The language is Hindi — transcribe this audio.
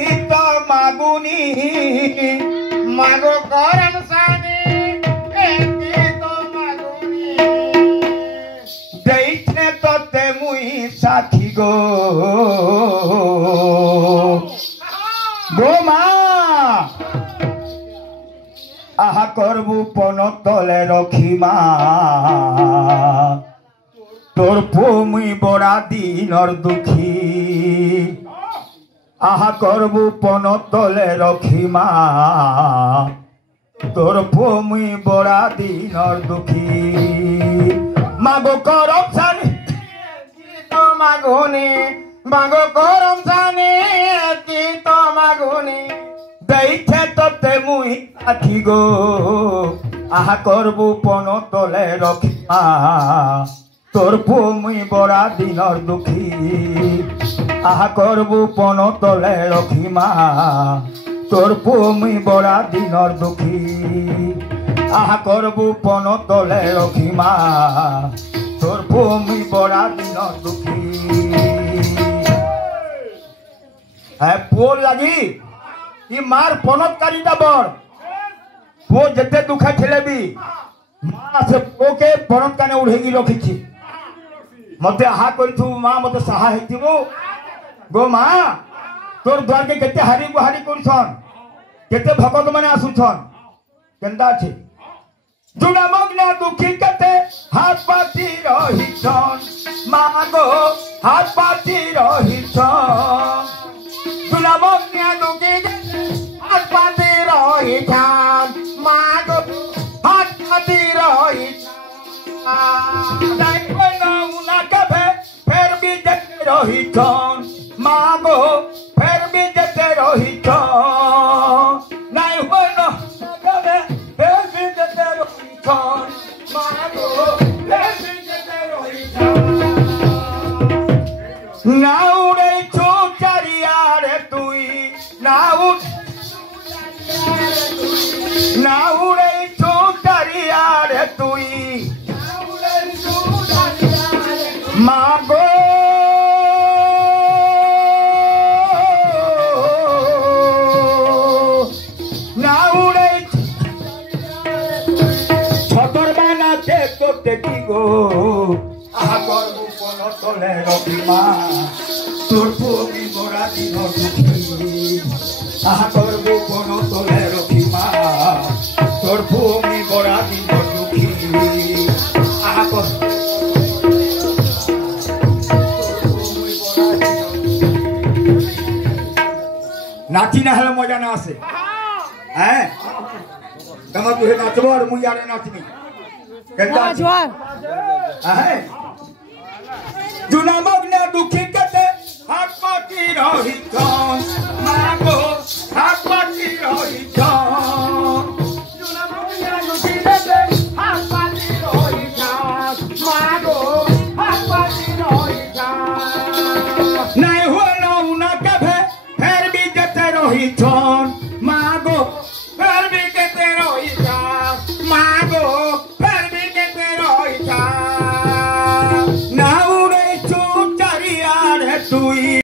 तो मागुनी मागो करम साने तो मागुनी देइछने तो ते मुई साथी गो मा आहा करबू पन तले रखी मा तोर पो मुई बड़ा दिनर दुखी आहा करबू पन तले रखी मा तोर पो मुई बड़ा दिनर दुखी मागो करम सानी तो मागोनी मागो करम सानी तो मागोनी देइछे तो ते मुई आखी गो आहा करबू पन तले रखी मा तोर पो मुई बड़ा दिनर दुखी आहा करबू पन तले रखी मा तोर पो मुई बड़ा दिनर दुखी आहा करबू पन तले रखी मा तोर पो मुई बड़ा दिनर दुखी है पो लगी ई मार पनत कारिता बर पो जते दुखा ठेले भी मां से पो के पनत काने उड़ेगी रखी मते आहा करिथु मां मते सहा हेतिबो गो मां तोर द्वार के केते हारी गुहारी करछन केते भगत माने आसुछन केंदा छै जुना मग्न दुखी केते हाथ पाती रहिछन मां गो हाथ पाती रहिछन जुना मग्न दुखी हाथ पाती रहिछन मां गो हाथ पाती रहिछन रहिछन मागो फेर भी जते रहिछन नाइ होइनो कबे फेर भी जते रहिछन मागो फेर भी जते रहिछन नाउरे चोचारिया रे तुई नाउरे चोचारिया रे तुई मागो देखी गो आहा करबू पन तले रखी मा तोर पो मुई बड़ा दिनर दुखी आहा करबू पन तले रखी मा तोर पो मुई बड़ा दिनर दुखी आहा कर नाची ना हेले मजा ना आसे हैं तमा तुहे नाचबो और मुई यारे नाचनी जुना